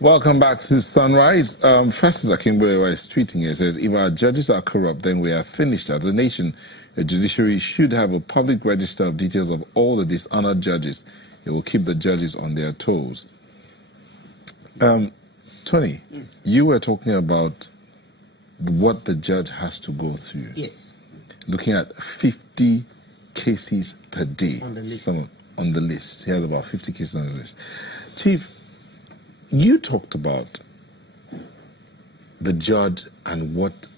Welcome back to Sunrise. Festus Akingbolewa is tweeting here, says, if our judges are corrupt, then we are finished. As a nation, the judiciary should have a public register of details of all the dishonored judges. It will keep the judges on their toes. Tony, yes. You were talking about what the judge has to go through. Yes. Looking at 50 cases per day. On the list. On the list. He has about 50 cases on the list. Chief, you talked about the judge and what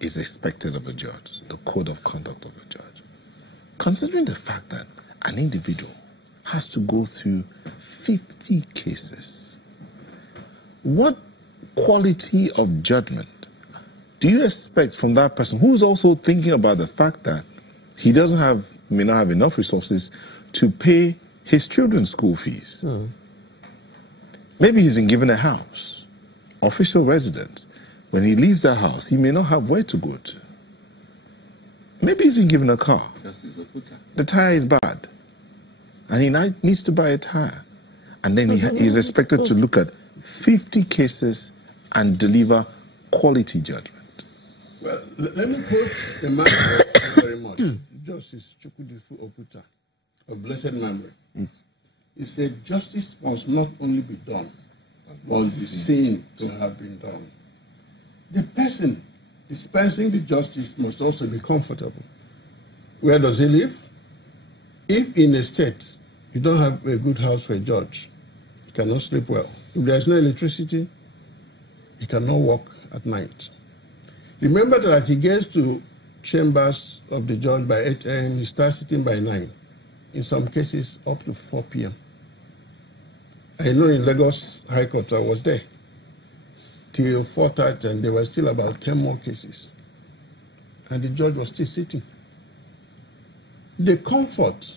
is expected of a judge, the code of conduct of a judge. Considering the fact that an individual has to go through 50 cases, what quality of judgment do you expect from that person who's also thinking about the fact that he may not have enough resources to pay his children's school fees? Maybe he's been given a house, official residence. When he leaves that house, he may not have where to go to. Maybe he's been given a car. The tire is bad, and he needs to buy a tire. And then he is expected to look at 50 cases and deliver quality judgment. Well, let me quote the man very much. Justice Chukwudifu Okuta, of blessed memory. He said, justice must not only be done, but be seen to have been done. The person dispensing the justice must also be comfortable. Where does he live? If in a state you don't have a good house for a judge, he cannot sleep well. If there's no electricity, he cannot walk at night. Remember that he gets to chambers of the judge by 8 a.m., he starts sitting by 9. In some cases, up to 4 p.m. I know in Lagos High Court, I was there till 4:30, and there were still about 10 more cases. And the judge was still sitting. The comfort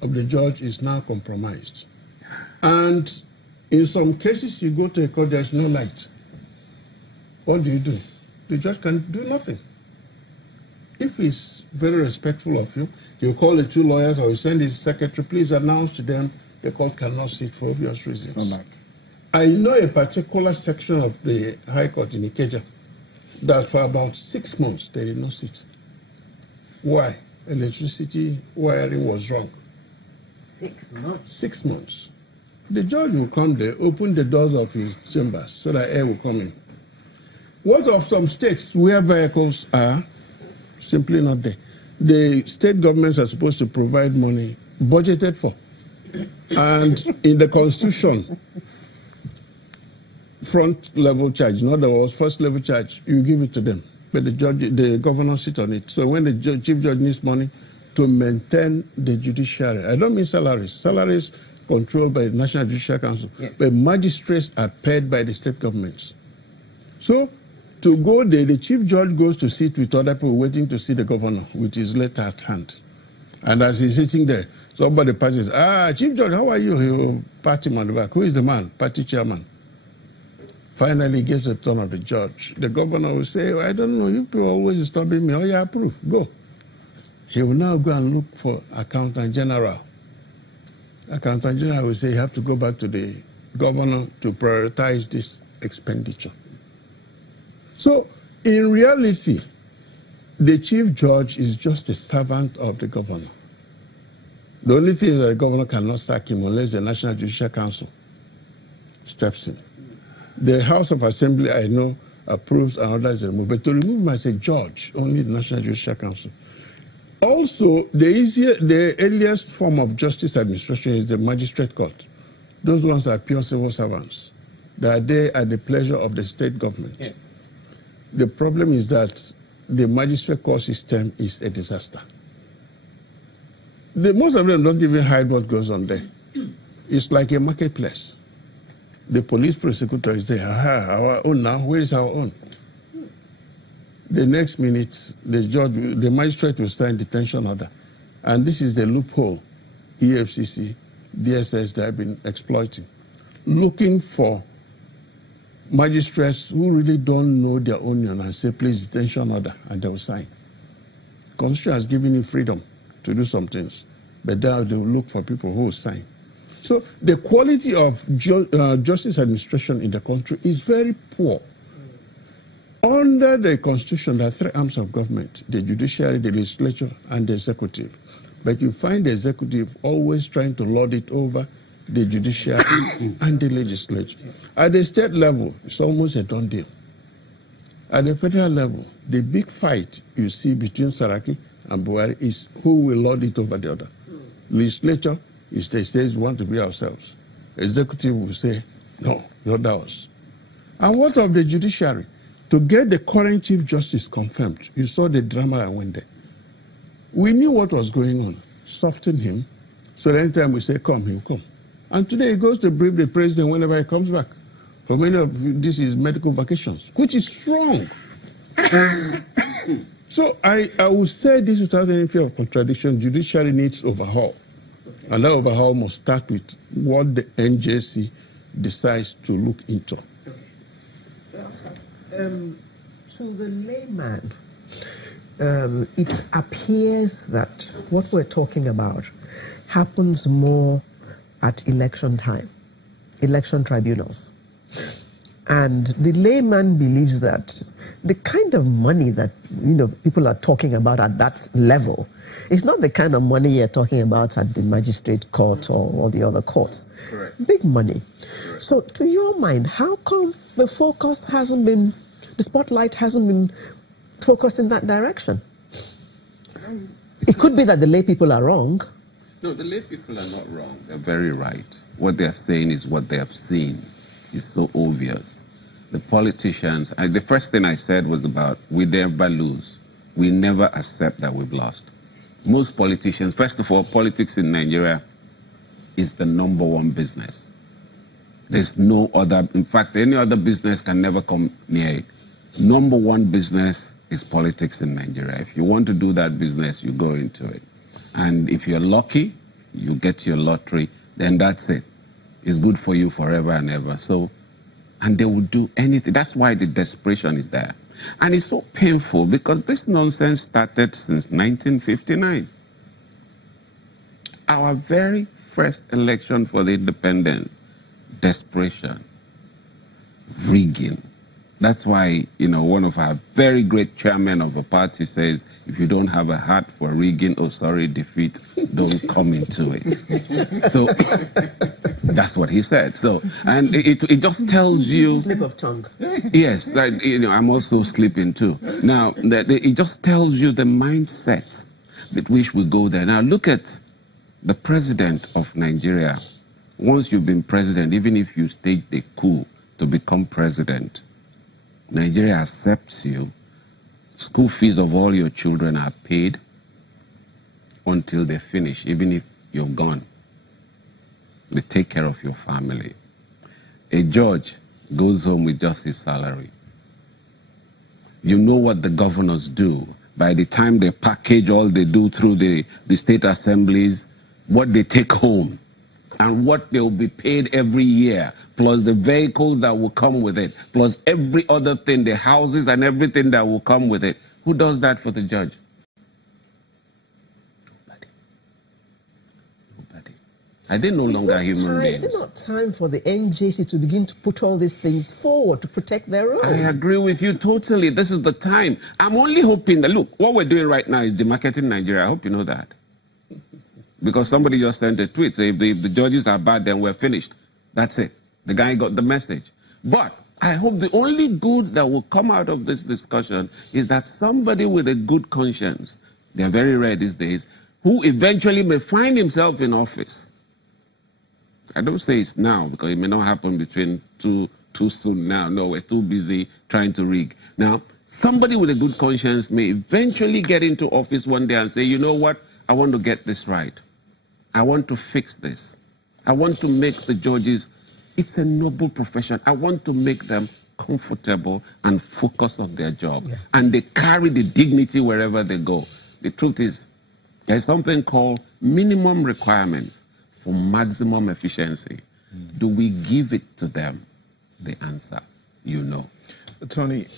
of the judge is now compromised. And in some cases, you go to a court, there's no light. What do? The judge can do nothing. If he's very respectful of you, you call the 2 lawyers or you send his secretary, please announce to them the court cannot sit for obvious reasons. I know a particular section of the High Court in Ikeja that for about 6 months they did not sit. Why? Electricity wiring was wrong. 6 months? 6 months. The judge will come there, open the doors of his chambers so that air will come in. What of some states where vehicles are simply not there? The state governments are supposed to provide money budgeted for. And in the Constitution, front level charge, in other words, first level charge, you give it to them. But the governor sit on it. So when the chief judge needs money to maintain the judiciary, I don't mean salaries. Salaries controlled by the National Judicial Council. Yeah. But magistrates are paid by the state governments. So to go there, the chief judge goes to sit with other people waiting to see the governor with his letter at hand. And as he's sitting there, somebody passes, Chief Judge, how are you? He'll pat him on the back. Who is the man? Party chairman. Finally gets the turn of the judge. The governor will say, I don't know, you people are always disturbing me. Oh, yeah, approve. Go. He will now go and look for Accountant General. Accountant General will say, you have to go back to the governor to prioritize this expenditure. So, in reality, the chief judge is just a servant of the governor. The only thing is that the governor cannot sack him unless the National Judicial Council steps in. The House of Assembly, I know, approves and others remove. But to remove him as a judge, only the National Judicial Council. Also, the earliest form of justice administration is the magistrate court. Those ones are pure civil servants. They are there at the pleasure of the state government. Yes. The problem is that the magistrate court system is a disaster. Most of them don't even hide what goes on there. It's like a marketplace. The police prosecutor is there. Our own now. Where is our own? The next minute, the magistrate will sign detention order. And this is the loophole EFCC, DSS, they have been exploiting. Looking for magistrates who really don't know their onion and say, please, detention order, and they will sign. The Constitution has given you freedom to do some things, but now they will look for people who will sign. So the quality of justice administration in the country is very poor. Under the Constitution, there are three arms of government: the judiciary, the legislature, and the executive. But you find the executive always trying to lord it over the judiciary and the legislature. At the state level, it's almost a done deal. At the federal level, the big fight you see between Saraki and Buhari is who will lord it over the other. Legislature is the states want to be ourselves. Executive will say, no, not ours. And what of the judiciary? To get the current Chief Justice confirmed, you saw the drama that went there. We knew what was going on, soften him, so the anytime we say come, he'll come. And today he goes to brief the president whenever he comes back. For many of you, this is medical vacations, which is wrong. So I will say this without any fear of contradiction: judiciary needs overhaul. And that overhaul must start with what the NJC decides to look into. To the layman, it appears that what we're talking about happens more at election time, election tribunals. And the layman believes that the kind of money that people are talking about at that level is not the kind of money you're talking about at the magistrate court or the other courts. Correct. Big money. Correct. So to your mind, how come the focus hasn't been, the spotlight hasn't been focused in that direction? It could be that the lay people are wrong. No, the lay people are not wrong. They're very right. What they're saying is what they have seen. Is so obvious. The politicians, the first thing I said was about we never lose. We never accept that we've lost. Most politicians, first of all, politics in Nigeria is the #1 business. There's no other, in fact, any other business can never come near it. #1 business is politics in Nigeria. If you want to do that business, you go into it. And if you're lucky, you get your lottery, then that's it. It's good for you forever and ever. So, and they will do anything. That's why the desperation is there. And it's so painful because this nonsense started since 1959. Our very first election for the independence, desperation, rigging. That's why, one of our very great chairmen of a party says, if you don't have a heart for rigging, defeat, don't come into it. So that's what he said. So, and it just tells you... Slip of tongue. Yes, I'm also sleeping too. Now, it just tells you the mindset with which we go there. Now, look at the president of Nigeria. Once you've been president, even if you stage the coup to become president, Nigeria accepts you. School fees of all your children are paid until they finish, even if you're gone. They take care of your family. A judge goes home with just his salary. You know what the governors do. By the time they package all they do through the state assemblies, what they take home, and what they will be paid every year, plus the vehicles that will come with it, plus every other thing, the houses and everything that will come with it. Who does that for the judge? Nobody. Nobody. Are they no longer human beings? Is it not time for the NJC to begin to put all these things forward to protect their own? I agree with you totally. This is the time. I'm only hoping that, look, what we're doing right now is demarketing Nigeria. I hope you know that. Because somebody just sent a tweet, say if the judges are bad, then we're finished. That's it. The guy got the message. But I hope the only good that will come out of this discussion is that somebody with a good conscience, they're very rare these days, who eventually may find himself in office. I don't say it's now, because it may not happen between too soon now. No, we're too busy trying to rig. Now, somebody with a good conscience may eventually get into office one day and say, you know what, I want to get this right. I want to fix this. I want to make the judges, it's a noble profession. I want to make them comfortable and focus on their job. Yeah. And they carry the dignity wherever they go. The truth is, there's something called minimum requirements for maximum efficiency. Do we give it to them? The answer, you know. Tony,